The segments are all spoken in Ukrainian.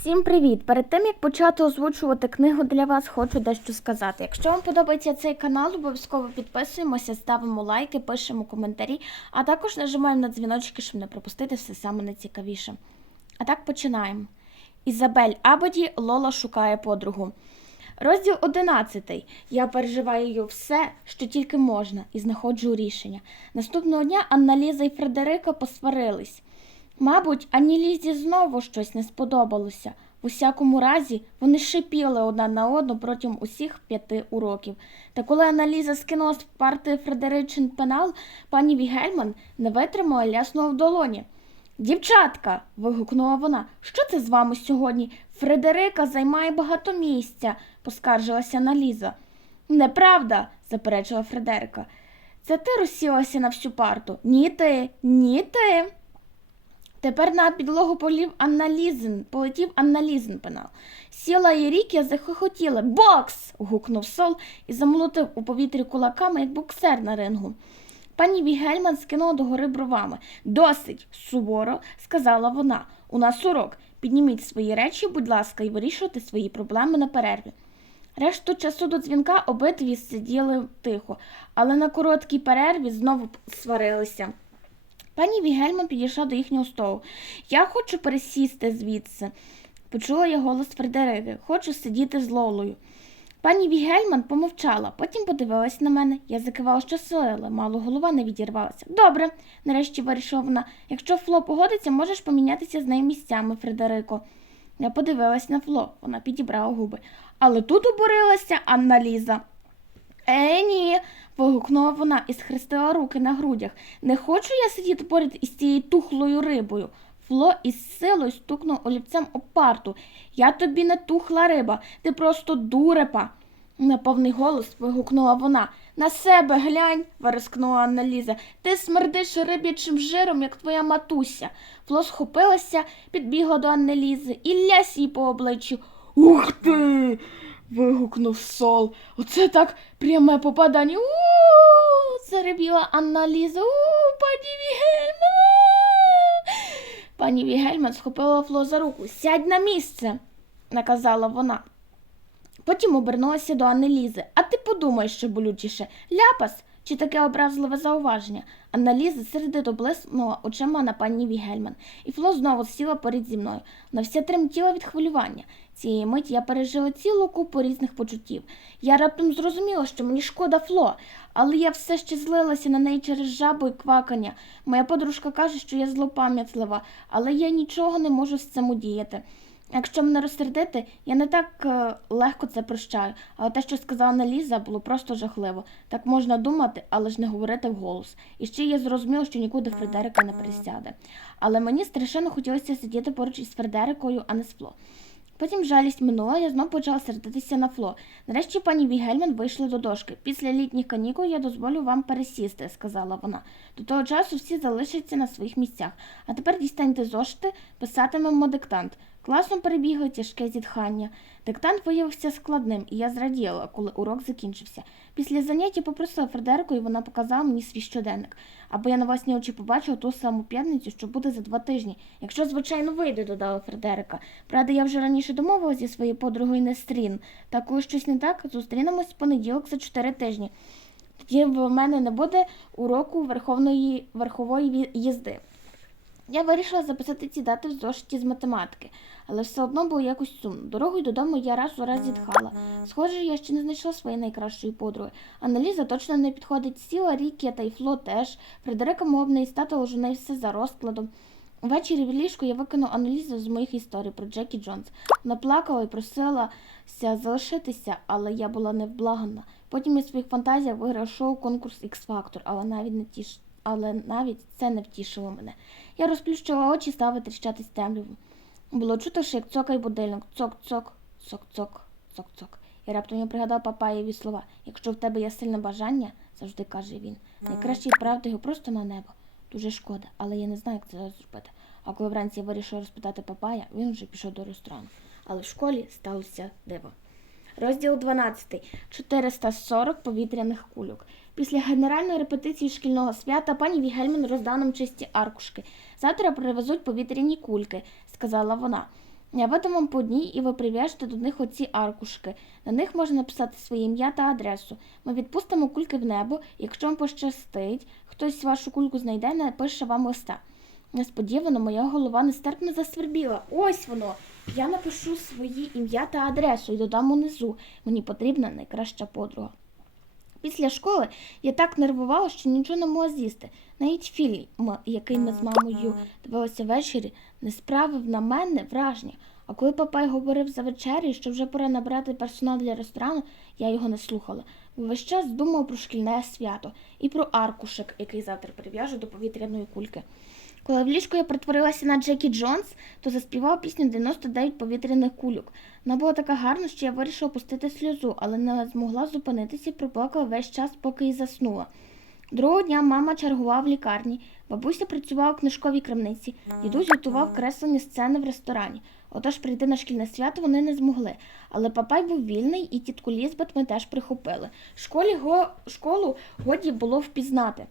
Всім привіт! Перед тим як почати озвучувати книгу для вас, хочу дещо сказати. Якщо вам подобається цей канал, обов'язково підписуємося, ставимо лайки, пишемо коментарі, а також нажимаємо на дзвіночки, щоб не пропустити все саме найцікавіше. А так починаємо. Ізабель Абоді Лола шукає подругу. Розділ 11. Я переживаю все, що тільки можна, і знаходжу рішення. Наступного дня Анна-Ліза і Фредерика посварились. Мабуть, ані Лізі знову щось не сподобалося. В усякому разі, вони шипіли одна на одну протягом усіх п'яти уроків. Та коли Аналіза скинула з парти Фредеричин пенал, пані Вігельман не витримала і ляснула в долоні. Дівчатка. вигукнула вона. Що це з вами сьогодні? Фредерика займає багато місця, поскаржилася Аналіза. Неправда, заперечила Фредерика. Це ти розсілася на всю парту? Ні ти, ні ти. Тепер на підлогу полів Анналізен, полетів Анналізен пенал. Сіла і Рікі захохотіли. Бокс. гукнув Сол і замолотив у повітрі кулаками, як боксер на рингу. Пані Вігельман скинула догори бровами. Досить, суворо, сказала вона. У нас урок. Підніміть свої речі, будь ласка, і вирішуйте свої проблеми на перерві. Решту часу до дзвінка обидві сиділи тихо, але на короткій перерві знову сварилися. Пані Вігельман підійшла до їхнього столу. Я хочу пересісти звідси. Почула я голос Фредерики. Хочу сидіти з Лолою. Пані Вігельман помовчала, потім подивилась на мене. Я закивала, що силила, мало голова не відірвалася. Добре, нарешті вирішила вона. Якщо Фло погодиться, можеш помінятися з нею місцями, Фредерико. Я подивилась на Фло, вона підібрала губи. Але тут обурилася Анна Ліза. Е, ні, вигукнула вона і схрестила руки на грудях. Не хочу я сидіти поряд із цією тухлою рибою. Фло із силою стукнув олівцем об парту. Я тобі не тухла риба, ти просто дурепа. На повний голос вигукнула вона. На себе глянь, вирискнула Анна-Ліза. Ти смердиш риб'ячим жиром, як твоя матуся. Фло схопилася, підбігла до Анни-Лізи і лясь їй по обличчю. Ух ти. Вигукнув сол. Оце так пряме попадання. У заребіла Анна Ліза. У пані Вігельман. Пані Вігельман схопила Фло за руку. Сядь на місце, наказала вона. Потім обернулася до Анни Лізи. А ти подумай, що болючіше, ляпас чи таке образливе зауваження? Анна Ліза сердито блиснула очима на пані Вігельман, і Фло знову сіла поряд зі мною. Вона вся тремтіла від хвилювання. Цієї миті я пережила цілу купу різних почуттів. Я раптом зрозуміла, що мені шкода Фло, але я все ще злилася на неї через жабу і квакання. Моя подружка каже, що я злопам'ятлива, але я нічого не можу з цим удіяти. Якщо мене розсердити, я не так е, легко це прощаю, але те, що сказала Ліза, було просто жахливо. Так можна думати, але ж не говорити вголос. І ще я зрозуміла, що нікуди Фредерика не присяде. Але мені страшенно хотілося сидіти поруч із Фредерикою, а не з Фло. Потім жалість минула, я знов почала сердитися на Фло. Нарешті пані Вігельман вийшли до дошки. Після літніх канікул я дозволю вам пересісти, сказала вона. До того часу всі залишаться на своїх місцях. А тепер дістаньте зошити, писатимемо диктант. Класно перебігло тяжке зітхання. Диктант виявився складним, і я зраділа, коли урок закінчився. Після заняття попросила Фредерику, і вона показала мені свій щоденник, аби я на власні очі побачила ту саму п'ятницю, що буде за два тижні. Якщо, звичайно, вийде, додала Фредерика. Правда, я вже раніше домовилася зі своєю подругою Нестрін. Та коли щось не так, зустрінемось в понеділок за чотири тижні. Тоді в мене не буде уроку верховної верхової їзди. Я вирішила записати ці дати в зошиті з математики, але все одно було якось сумно. Дорогою додому я раз у раз зітхала. Схоже, я ще не знайшла своєї найкращої подруги. Аналіза точно не підходить. Сіла Рікі та й Фло теж. Фредерика могла б не стати уже не все за розкладом. Увечері в ліжку я викинула аналізу з моїх історій про Джекі Джонс. Вона плакала і просилася залишитися, але я була невблагана. Потім я в своїх фантазіях виграв шоу конкурс X Factor, але навіть не тіш... але навіть це не втішило мене. Я розплющила очі стала витріщатись темряву. Було чути, що як цокає будильник. Цок-цок, цок-цок, цок-цок. І раптом я пригадав папаєві слова. Якщо в тебе є сильне бажання, завжди каже він, найкраще відправити його просто на небо. Дуже шкода, але я не знаю, як це зробити. А коли вранці я вирішила розпитати папая, він вже пішов до ресторану. Але в школі сталося диво. Розділ 12. 440 повітряних кульок. Після генеральної репетиції шкільного свята пані Вігельман роздала нам чисті аркушки. Завтра привезуть повітряні кульки, сказала вона. Я видам вам по одній, і ви прив'яжете до них оці аркушки. На них можна написати своє ім'я та адресу. Ми відпустимо кульки в небо, якщо вам пощастить, хтось вашу кульку знайде, напише вам листа. Несподівано моя голова нестерпно засвербіла. Ось воно. Я напишу своє ім'я та адресу і додам унизу. Мені потрібна найкраща подруга. Після школи я так нервувала, що нічого не могла з'їсти. Навіть фільм, який ми з мамою дивилися ввечері, не справив на мене враження. А коли папай говорив за вечері, що вже пора набрати персонал для ресторану, я його не слухала. Бо весь час думав про шкільне свято і про аркушик, який завтра прив'яжу до повітряної кульки. Коли в ліжку я притворилася на Джекі Джонс, то заспівала пісню 99 повітряних кульок. Вона була така гарна, що я вирішила пустити сльозу, але не змогла зупинитися і проплакала весь час, поки й заснула. Другого дня мама чергувала в лікарні, бабуся працювала у книжковій крамниці, дідусь готував креслені сцени в ресторані. Отож прийти на шкільне свято вони не змогли. Але папай був вільний і тітку Лізбет ми теж прихопили. Школі го... Школу годі було впізнати.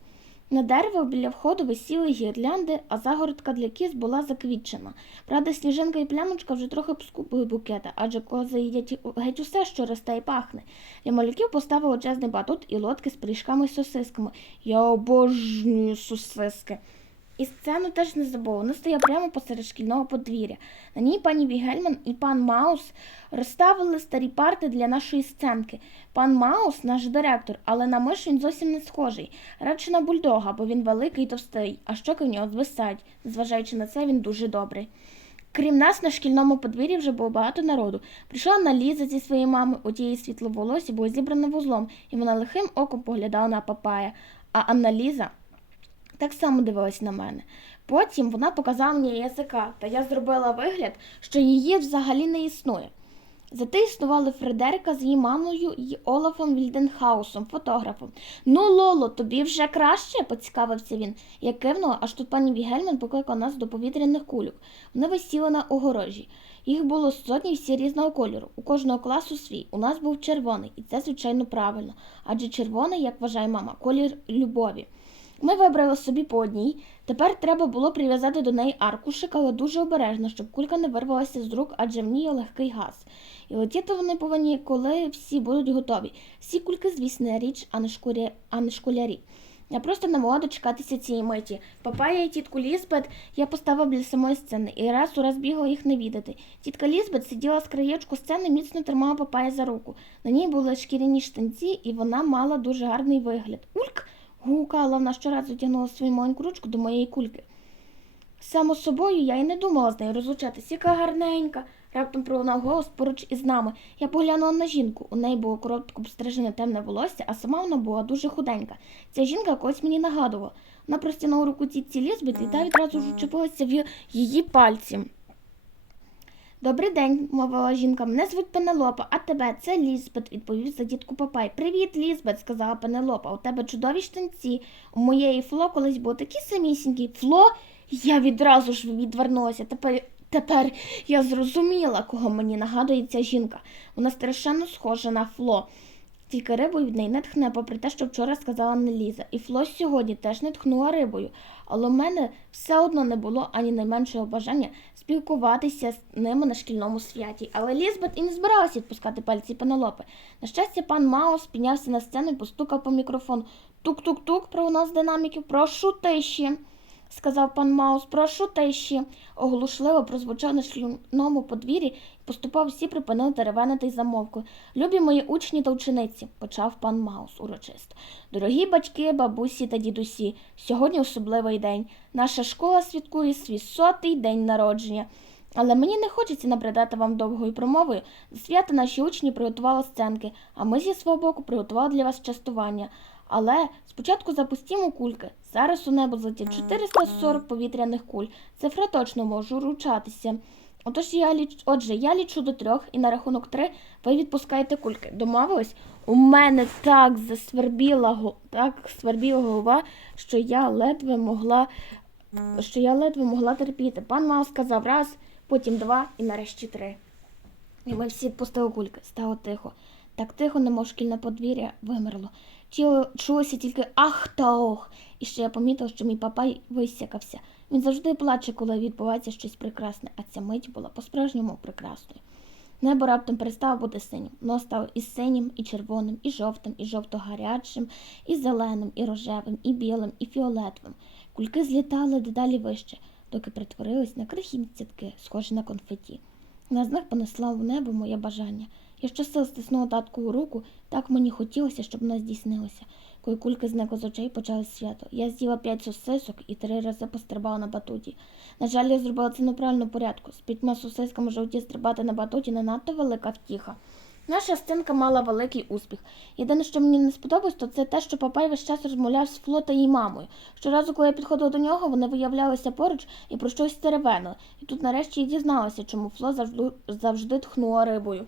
На деревах біля входу висіли гірлянди, а загородка для кіз була заквітчена. Правда, сніжинка і плямочка вже трохи пскупили букета, адже кози їдять геть усе, що росте і пахне. Для малюків поставили чесний батут і лодки з пиріжками і сосисками. Я обожнюю сосиски. І сцену теж не забула. Вона стояла прямо посеред шкільного подвір'я. На ній пані Вігельман і пан Маус розставили старі парти для нашої сценки. Пан Маус наш директор, але на миш він зовсім не схожий. Радше на бульдога, бо він великий і товстий, а щоки в нього звисають. Зважаючи на це, він дуже добрий. Крім нас, на шкільному подвір'ї вже було багато народу. Прийшла Анна Ліза зі своєю мамою, у тієї світловолосі було зібране вузлом, і вона лихим оком поглядала на папая. А Анна Ліза так само дивилась на мене. Потім вона показала мені язика, та я зробила вигляд, що її взагалі не існує. Зате існували Фредерика з її мамою і Олафом Вільденхаусом, фотографом. Ну, Лоло, тобі вже краще? поцікавився він. Я кивнула, аж тут пані Вігельман покликала нас до повітряних кульок. Вони висіли на огорожі. Їх було сотні всі різного кольору. У кожного класу свій. У нас був червоний, і це, звичайно, правильно. Адже червоний, як вважає мама, колір любові. Ми вибрали собі по одній. Тепер треба було прив'язати до неї аркушик, але дуже обережно, щоб кулька не вирвалася з рук, адже в ній є легкий газ. І летіти вони повинні, коли всі будуть готові. Всі кульки, звісна річ, а не, шкурі... а не школярі. Я просто не могла дочекатися цієї миті. Папая і тітку Лізбет я поставила біля самої сцени і раз у раз бігла їх не відати. Тітка Лізбет сиділа з краєчку сцени, міцно тримала папая за руку. На ній були шкіряні штанці, і вона мала дуже гарний вигляд. Ульк! Гукала вона щоразу тягнула свою маленьку ручку до моєї кульки. Само собою я й не думала з нею розлучатись, яка гарненька. Раптом пролунав голос поруч із нами. Я поглянула на жінку. У неї було коротко обстрижене темне волосся, а сама вона була дуже худенька. Ця жінка когось мені нагадувала. Вона простягнула руку тітці Лізбет і та відразу ж вчепилася в її пальці. Добрий день, мовила жінка. Мене звуть Пенелопа, а тебе це Лізбет, відповів за дітку Папай. Привіт, Лізбет, сказала Пенелопа. У тебе чудові штанці. У моєї Фло колись були такі самісінькі. Фло? Я відразу ж відвернулася. Тепер тепер я зрозуміла, кого мені нагадує ця жінка. Вона страшенно схожа на Фло. Тільки рибою від неї не тхне, попри те, що вчора сказала Неліза. І Фло сьогодні теж не тхнула рибою. Але в мене все одно не було ані найменшого бажання спілкуватися з ними на шкільному святі. Але Лізбет і не збиралася відпускати пальці Пенелопи. На щастя, пан Маус піднявся на сцену і постукав по мікрофону. Тук-тук-тук, пролунав з динаміків. Прошу тиші, сказав пан Маус, прошу тиші. Оглушливо прозвучав на шлюному подвір'ї і поступав всі припинили деревенити й замовкли. Любі мої учні та учениці, почав пан Маус урочисто. Дорогі батьки, бабусі та дідусі, сьогодні особливий день. Наша школа святкує свій сотий день народження. Але мені не хочеться набридати вам довгою промовою. Свята наші учні приготували сценки, а ми зі свого боку приготували для вас частування. Але спочатку запустімо кульки. Зараз у небо злетять 440 повітряних куль. Цифра точно можу ручатися. Отож я ліч... Отже, я лічу до трьох, і на рахунок три ви відпускаєте кульки. Домовились? У мене так засвербіла так свербіла голова, що я ледве могла що я ледве могла терпіти. Пан Маус сказав раз, потім два і нарешті три. І ми всі відпустили кульки, стало тихо. Так тихо, немов шкільне подвір'я вимерло. Чу- Чулося тільки ах та ох. І ще я помітила, що мій папай висякався. Він завжди плаче, коли відбувається щось прекрасне, а ця мить була по-справжньому прекрасною. Небо раптом перестало бути синім. Воно стало і синім, і червоним, і жовтим, і жовто-гарячим, і зеленим, і рожевим, і білим, і фіолетовим. Кульки злітали дедалі вище, доки перетворились на крихітні цятки, схожі на конфеті. На з них понесла в небо моє бажання. Я щосил стиснула татку руку, так мені хотілося, щоб воно здійснилося. Коли кульки зникли з очей, почали свято. Я з'їла п'ять сосисок і три рази пострибала на батуті. На жаль, я зробила це неправильно в порядку. З п'ятьма сосисками жовті стрибати на батуті не надто велика втіха. Наша стінка мала великий успіх. Єдине, що мені не сподобалось, то це те, що папай весь час розмовляв з Фло та її мамою. Щоразу, коли я підходила до нього, вони виявлялися поруч і про щось теревенили. І тут нарешті я дізналася, чому Фло завжди, завжди тхнула рибою.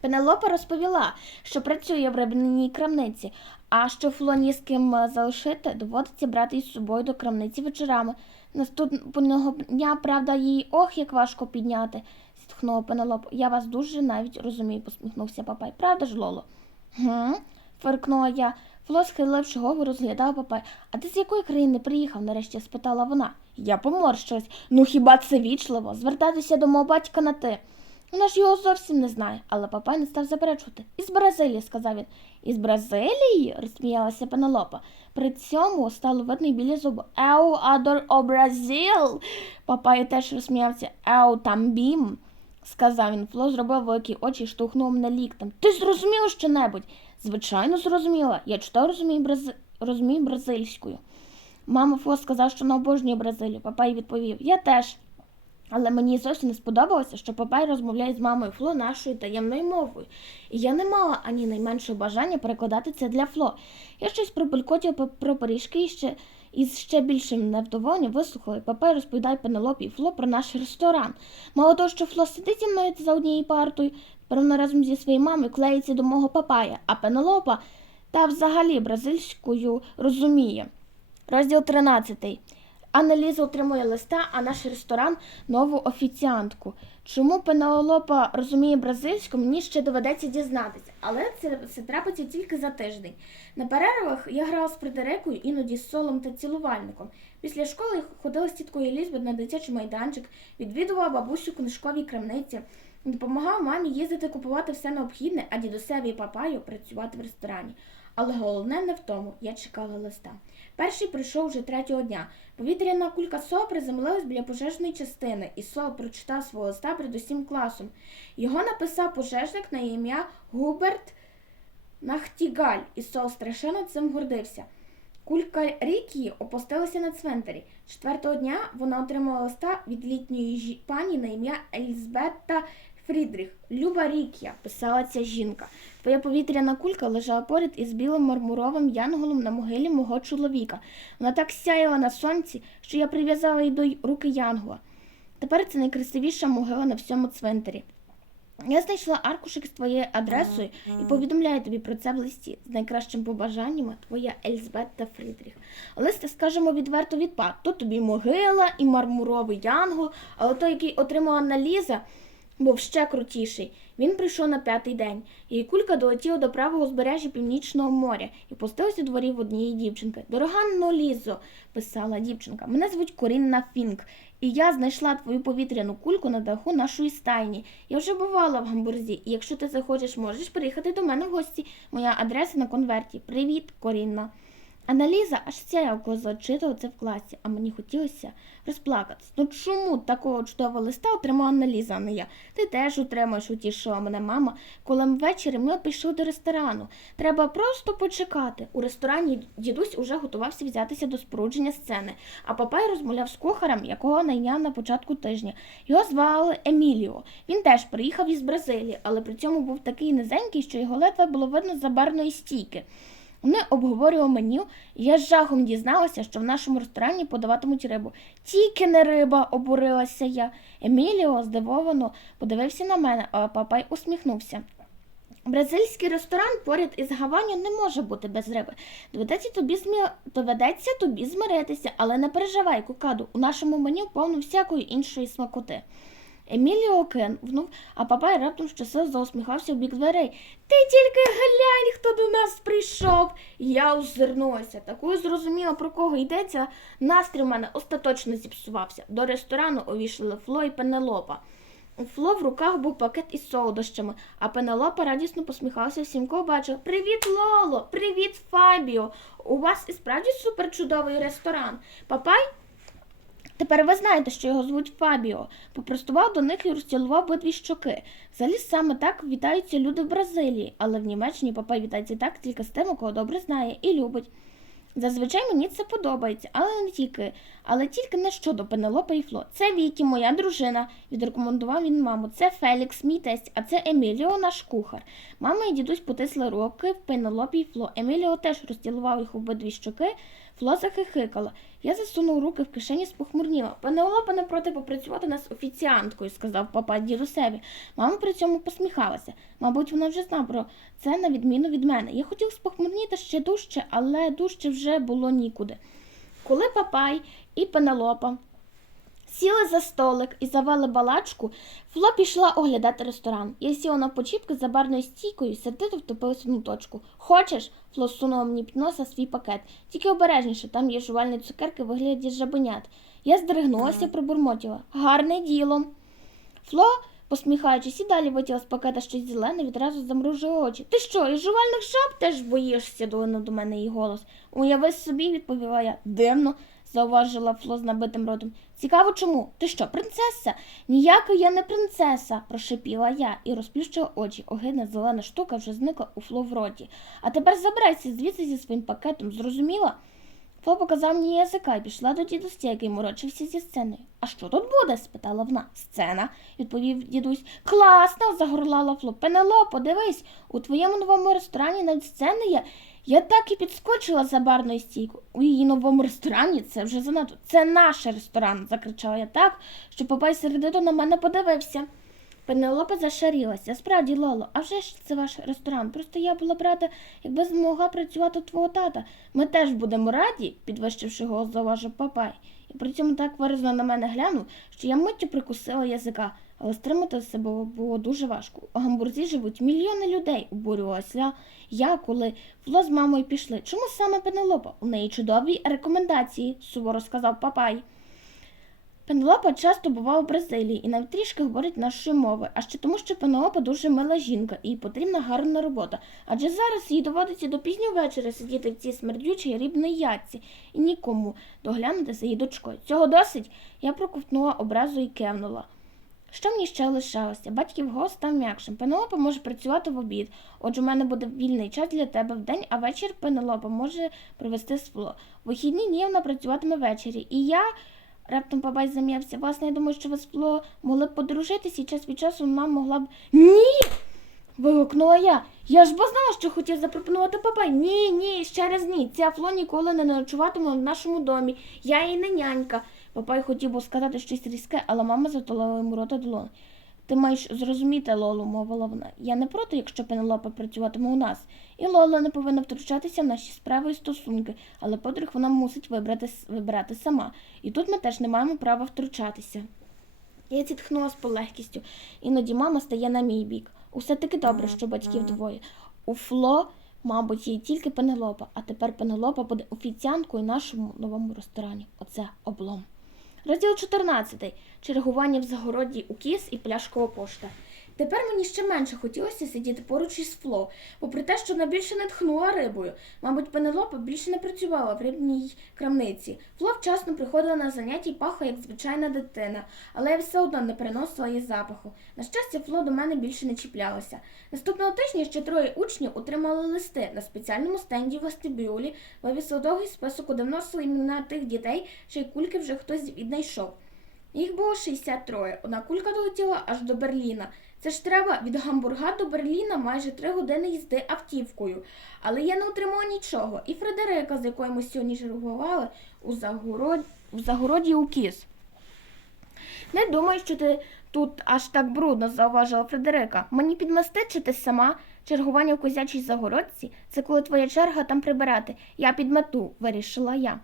Пенелопа розповіла, що працює в рибній крамниці, а що Фло ні з ким е, залишити, доводиться брати із собою до крамниці вечорами. Наступного дня, правда, їй ох, як важко підняти, зітхнула Пенелопа. Я вас дуже навіть розумію, посміхнувся папай. Правда ж, Лоло? Гм? фиркнула я. Фло, схиливши голову, розглядав папай. А ти з якої країни приїхав? нарешті спитала вона. Я поморщилась. Ну хіба це вічливо? Звертатися до мого батька на ти. Вона ж його зовсім не знає, але папай не став заперечувати. Із Бразилії, сказав він. Із Бразилії? розсміялася Пенелопа. При цьому стало видно й білі зуби. Еу, адор о Бразил. Папай теж розсміявся. Еу, тамбім, сказав він. Фло зробив великі очі і штовхнув мене ліктем. Ти зрозуміла що-небудь? Звичайно, зрозуміла. Я чудово розумію, брази... розумію бразильською. Мама Фло сказав, що не обожнює Бразилію. Папай відповів, я теж. Але мені зовсім не сподобалося, що папай розмовляє з мамою Фло нашою таємною мовою. І я не мала ані найменшого бажання перекладати це для Фло. Я щось пробелькотів про пиріжки і ще із ще більшим невдоволенням вислухала, і розповідає Пенелопі і Фло про наш ресторан. Мало того, що Фло сидить зі мною за однією партою, вона разом зі своєю мамою клеїться до мого папая, а Пенелопа та взагалі бразильською розуміє. Розділ 13. Анна-Ліза отримує листа, а наш ресторан нову офіціантку. Чому Пенелопа розуміє бразильську, мені ще доведеться дізнатися, але це, це трапиться тільки за тиждень. На перервах я грала з Фредерикою, іноді з солом та цілувальником. Після школи ходила з тіткою Елізабет на дитячий майданчик, відвідувала бабусю книжковій крамниці, допомагала мамі їздити купувати все необхідне, а дідусеві і папаю працювати в ресторані. Але головне не в тому, я чекала листа. Перший прийшов вже третього дня. Повітряна кулька СО приземлилась біля пожежної частини, і СО прочитав свого листа перед усім класом. Його написав пожежник на ім'я Губерт Нахтігаль, і СО страшенно цим гордився. Кулька Рікі опустилася на цвинтарі. Четвертого дня вона отримала листа від літньої пані на ім'я Ельзбетта Фрідріх. Люба Рікія, писала ця жінка. Твоя повітряна кулька лежала поряд із білим мармуровим янголом на могилі мого чоловіка. Вона так сяяла на сонці, що я прив'язала її до руки янгола. Тепер це найкрасивіша могила на всьому цвинтарі. Я знайшла аркушик з твоєю адресою і повідомляю тобі про це в листі з найкращими побажаннями твоя Ельзбетта Фрідріх. Лист, скажемо відверто відпад. То тобі могила і мармуровий янгол, але той, який отримала Аналіза, був ще крутіший. Він прийшов на п'ятий день. Її кулька долетіла до правого узбережжя Північного моря і пустилась у дворі в однієї дівчинки. Дорога Нолізо, писала дівчинка, мене звуть Корінна Фінк, і я знайшла твою повітряну кульку на даху нашої стайні. Я вже бувала в гамбурзі, і якщо ти захочеш, можеш приїхати до мене в гості. Моя адреса на конверті. Привіт, Корінна. Аналіза аж сяяв, коли зачитувала це в класі, а мені хотілося розплакатись. Ну чому такого чудового листа отримала Аналіза, а не я? Ти теж утримаєш, утішила мене мама. Коли ввечері ми пішли до ресторану. Треба просто почекати. У ресторані дідусь уже готувався взятися до спорудження сцени, а папай розмовляв з кухарем, якого найняв на початку тижня. Його звали Еміліо. Він теж приїхав із Бразилії, але при цьому був такий низенький, що його ледве було видно з барної стійки. Вони обговорювали меню, і я з жахом дізналася, що в нашому ресторані подаватимуть рибу. Тільки не риба, обурилася я. Еміліо здивовано подивився на мене, а папай усміхнувся. Бразильський ресторан поряд із Гаваню не може бути без риби. Доведеться тобі, змі... Доведеться тобі змиритися, але не переживай, кукаду. У нашому меню повно всякої іншої смакоти. Еміліо кинув, а папай раптом щасливо заусміхався в бік дверей. Ти тільки глянь, хто до нас прийшов. Я озирнулася. Такою зрозуміла, про кого йдеться. Настрій у мене остаточно зіпсувався. До ресторану увійшли Фло і Пенелопа. У Фло в руках був пакет із солодощами, а Пенелопа радісно посміхався всім, кого бачив. Привіт, Лоло! Привіт, Фабіо! У вас і справді суперчудовий ресторан. Папай Тепер ви знаєте, що його звуть Фабіо. Попростував до них і розцілував обидві щоки. Взагалі саме так вітаються люди в Бразилії, але в Німеччині папа вітається так тільки з тими, кого добре знає і любить. Зазвичай мені це подобається, але не тільки, але тільки не щодо Пенелопи і Фло. Це Вікі, моя дружина. Відрекомендував він маму. Це Фелікс, мій тесть, а це Еміліо, наш кухар. Мама і дідусь потисли руки в Пенелопі і Фло. Еміліо теж розцілував їх обидві щоки. Фло захихикала. Я засунув руки в кишені, спохмурніла. Пенелопа не проти попрацювати нас офіціанткою, сказав папа дідусеві. Мама при цьому посміхалася. Мабуть, вона вже знала про це на відміну від мене. Я хотів спохмурніти ще дужче, але дужче вже було нікуди. Коли папай і Пенелопа сіли за столик і завели балачку, Фло пішла оглядати ресторан. Я сіла на почіпки за барною стійкою сердито втопилася в одну точку. Хочеш? Фло сунула мені під носа свій пакет. Тільки обережніше, там є жувальні цукерки в вигляді жабенят. Я здригнулася, пробурмотіла. Гарне діло. Фло, посміхаючись, і далі витягла з пакета щось зелене, відразу замружила очі. Ти що, і жувальних жаб теж боїшся? долинув до мене її голос. Уяви собі, відповіла я. Дивно, зауважила Фло з набитим ротом. Цікаво чому? Ти що, принцеса? Ніяка я не принцеса, прошипіла я і розплющила очі. Огидна зелена штука вже зникла у Фло в роті. А тепер забирайся звідси зі своїм пакетом, зрозуміла? Фло показав мені язика і пішла до дідуся, який морочився зі сценою. А що тут буде? спитала вона. Сцена, відповів дідусь. Класно, загорлала Фло. Пенелопо, дивись, у твоєму новому ресторані навіть сцена є. Я так і підскочила за барною стійкою. У її новому ресторані це вже занадто. Це наш ресторан, закричала я так, що папай сердито на мене подивився. Пенелопа зашарілася. Справді, Лоло, а вже ж це ваш ресторан. Просто я була б рада, якби змогла працювати у твого тата. Ми теж будемо раді, підвищивши голос, зауважив папай. І при цьому так виразно на мене глянув, що я миттю прикусила язика, але стримати себе було дуже важко. У гамбурзі живуть мільйони людей, обурювалася я, коли Фло з мамою пішли. Чому саме Пенелопа? У неї чудові рекомендації, суворо сказав папай. Пенелопа часто бувала в Бразилії і навіть трішки говорить нашою мовою, а ще тому, що Пенелопа дуже мила жінка і їй потрібна гарна робота. Адже зараз їй доводиться до пізнього вечора сидіти в цій смердючій рібній ятці і нікому доглянути за її дочкою. Цього досить я проковтнула образу і кевнула. Що мені ще лишалося? Батьків голос став м'якшим. Пенелопа може працювати в обід. Отже, у мене буде вільний час для тебе вдень, а вечір Пенелопа може провести спло. Вихідні дні вона працюватиме ввечері. І я. Раптом бабай зам'явся. Власне, я думаю, що ви спло могли б подружитися і час від часу нам могла б. Ні. вигукнула я. Я ж бо знала, що хотів запропонувати папай. Ні, ні, ще раз ні. Ця фло ніколи не ночуватиме в нашому домі. Я її не нянька. Папай хотів би сказати щось різке, але мама затулила йому рота долони. Ти маєш зрозуміти, Лолу, мовила вона. Я не проти, якщо Пенелопа працюватиме у нас. І Лола не повинна втручатися в наші справи і стосунки, але подруг вона мусить вибрати, вибирати сама. І тут ми теж не маємо права втручатися. Я зітхнула з полегкістю. Іноді мама стає на мій бік. Усе таки добре, що батьків двоє. У Фло, мабуть, є тільки Пенелопа, а тепер Пенелопа буде офіціанткою нашому новому ресторані. Оце облом. Розділ 14. Чергування в загороді у кіс і пляшкова пошта. Тепер мені ще менше хотілося сидіти поруч із Фло, попри те, що вона більше не тхнула рибою. Мабуть, Пенелопа більше не працювала в рибній крамниці. Фло вчасно приходила на заняття і пахла, як звичайна дитина, але я все одно не переносила її запаху. На щастя, Фло до мене більше не чіплялося. Наступного тижня ще троє учнів отримали листи на спеціальному стенді в вестибюлі, вивісив довгий список, куди імена тих дітей, чиї кульки вже хтось віднайшов. Їх було 63. Одна кулька долетіла аж до Берліна. Це ж треба від Гамбурга до Берліна майже три години їзди автівкою. Але я не отримала нічого. І Фредерика, з якою ми сьогодні чергували, у, загород... у загороді у кіс. Не думаю, що ти тут аж так брудно, зауважила Фредерика. Мені підмести чи ти сама? Чергування в козячій загородці це коли твоя черга там прибирати. Я підмету, вирішила я.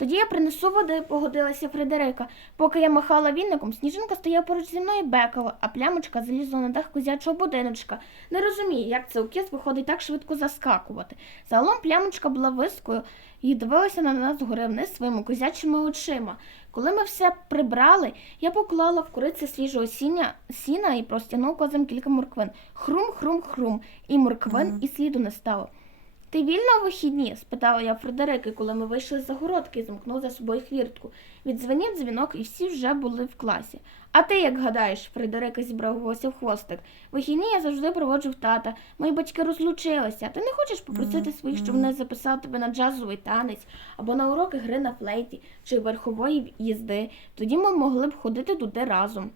Тоді я принесу води, погодилася Фредерика. Поки я махала віником, сніжинка стояла поруч зі мною і бекала, а плямочка залізла на дах козячого будиночка. Не розумію, як це у кіс виходить так швидко заскакувати. Загалом плямочка була вискою і дивилася на нас згори вниз своїми козячими очима. Коли ми все прибрали, я поклала в куриці свіжого сіня, сіна і простягнув козам кілька морквин. Хрум, хрум, хрум, і морквин, і сліду не стало. Ти вільна у вихідні? спитала я Фредерики, коли ми вийшли з загородки і замкнув за собою хвіртку. Відзвенів дзвінок, і всі вже були в класі. А ти як гадаєш? Фредерика зібрав волосся в хвостик. Вихідні я завжди проводжу в тата. Мої батьки розлучилися. Ти не хочеш попросити своїх, щоб вони записали тебе на джазовий танець або на уроки гри на флейті чи верхової їзди. Тоді ми могли б ходити туди разом.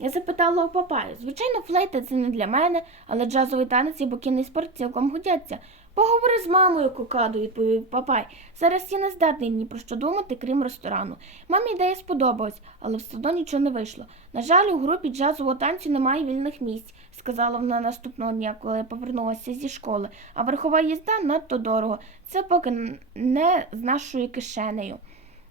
Я запитала у папаю. Звичайно, флейта це не для мене, але джазовий танець і бокінний спорт цілком годяться. Поговори з мамою, кокаду, відповів папай. Зараз я не здатний ні про що думати, крім ресторану. Мамі ідея сподобалась, але все одно нічого не вийшло. На жаль, у групі джазового танцю немає вільних місць, сказала вона наступного дня, коли повернулася зі школи. А верхова їзда надто дорого. Це поки не з нашою кишенею.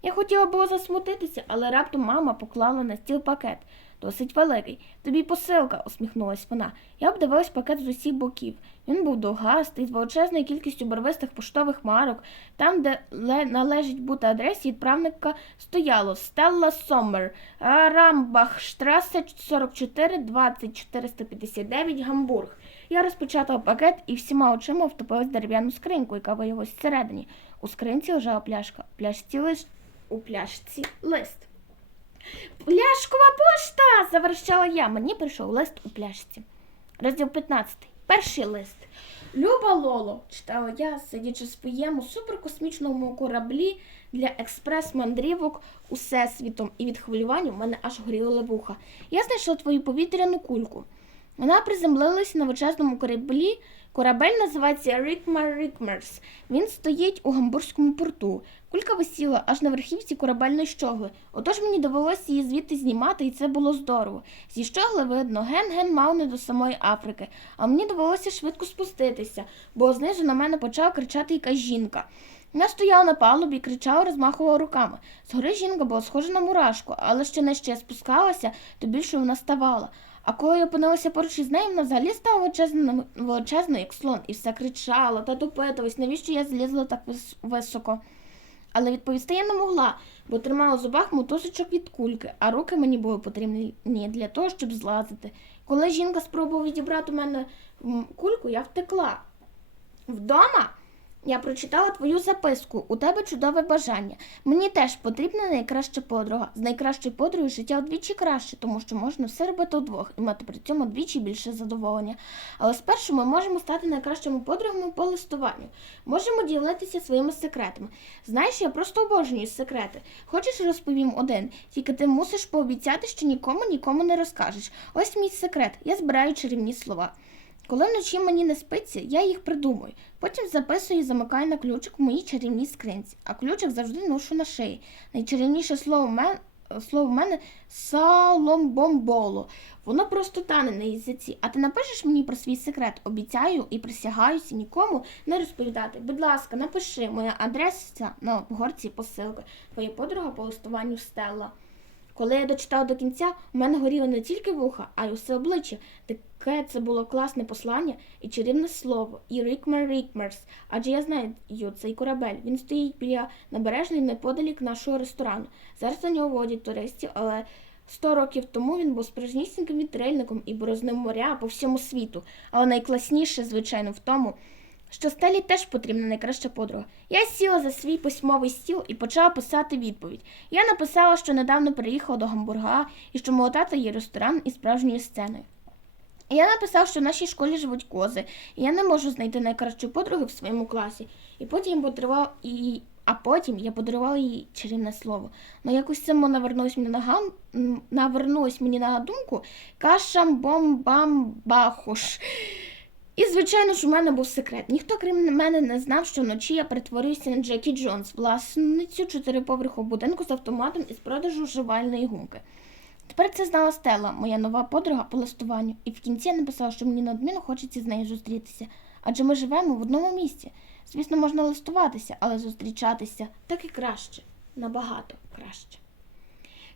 Я хотіла було засмутитися, але раптом мама поклала на стіл пакет. Досить великий. Тобі посилка, усміхнулась вона. Я обдивилась пакет з усіх боків. Він був довгастий, з величезною кількістю барвистих поштових марок. Там, де ле- належить бути адресі відправника, стояло Стелла Сомер, Рамбах, Штрасе 44 20 459, Гамбург. Я розпечатала пакет і всіма очима втопилась в дерев'яну скриньку, яка виявилась всередині. У скринці лежала пляшка. Пляшці лиш... У пляшці лист. Пляшкова пошта! заверщала я. Мені прийшов лист у пляшці. Розділ 15. Перший лист. Люба Лоло, читала я, сидячи в своєму суперкосмічному кораблі для експрес-мандрівок усесвітом, і від хвилювання в мене аж горіли вуха. Я знайшла твою повітряну кульку. Вона приземлилась на величезному кораблі. Корабель називається Рікмар Рікмерс. Він стоїть у гамбурзькому порту. Кулька висіла аж на верхівці корабельної щогли. Отож мені довелося її звідти знімати, і це було здорово. Зі щогли видно, ген-ген мав не до самої Африки, а мені довелося швидко спуститися, бо знизу на мене почала кричати якась жінка. Вона стояла на палубі і кричала, розмахувала руками. Згори жінка була схожа на мурашку, але що нижче я спускалася, то більше вона ставала. А коли я опинилася поруч із нею, вона взагалі стала величезною, величезною, як слон, і все кричала та допитувалась, навіщо я злізла так високо. Але відповісти я не могла, бо тримала в зубах мотузочок від кульки, а руки мені були потрібні для того, щоб злазити. Коли жінка спробувала відібрати у мене кульку, я втекла. Вдома я прочитала твою записку. У тебе чудове бажання. Мені теж потрібна найкраща подруга. З найкращою подругою життя вдвічі краще, тому що можна все робити удвох і мати при цьому двічі більше задоволення. Але спершу ми можемо стати найкращими подругами по листуванню. Можемо ділитися своїми секретами. Знаєш, я просто обожнюю секрети. Хочеш розповім один, тільки ти мусиш пообіцяти, що нікому нікому не розкажеш. Ось мій секрет. Я збираю чарівні слова. Коли вночі мені не спиться, я їх придумую. Потім записую і замикаю на ключик в моїй чарівній скринці, а ключик завжди ношу на шиї. Найчарівніше слово в мене, слово в мене саломбомболо. Воно просто тане на язиці. А ти напишеш мені про свій секрет? Обіцяю і присягаюся нікому не розповідати. Будь ласка, напиши моя адреса на обгорці посилки. Твоя подруга по листуванню Стелла. Коли я дочитала до кінця, у мене горіло не тільки вуха, а й усе обличчя. Таке це було класне послання і чарівне слово, і Рікмер Рікмерс. Адже я знаю цей корабель. Він стоїть біля набережної неподалік нашого ресторану. Зараз на нього водять туристів, але сто років тому він був справжнісіньким вітрильником і борознив моря по всьому світу. Але найкласніше, звичайно, в тому, що Стелі теж потрібна найкраща подруга. Я сіла за свій письмовий стіл і почала писати відповідь. Я написала, що недавно переїхала до Гамбурга і що мого тата є ресторан із справжньою сценою. Я написав, що в нашій школі живуть кози, і я не можу знайти найкращу подругу в своєму класі. І потім подарував і. А потім я подарувала їй чарівне слово. Ну якось само навернулось мені на гам... навернулось мені на думку кашам бом бам бахуш. І, звичайно ж, у мене був секрет. Ніхто, крім мене, не знав, що вночі я перетворився на Джекі Джонс, власницю чотириповерхового будинку з автоматом із продажу жувальної гумки. Тепер це знала Стела, моя нова подруга по листуванню, і в кінці я написала, що мені надміну хочеться з нею зустрітися, адже ми живемо в одному місці. Звісно, можна листуватися, але зустрічатися так і краще, набагато краще.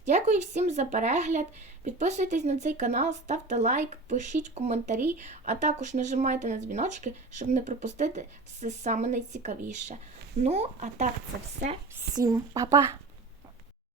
Дякую всім за перегляд. Підписуйтесь на цей канал, ставте лайк, пишіть коментарі, а також нажимайте на дзвіночки, щоб не пропустити все саме найцікавіше. Ну, а так це все. Всім па-па!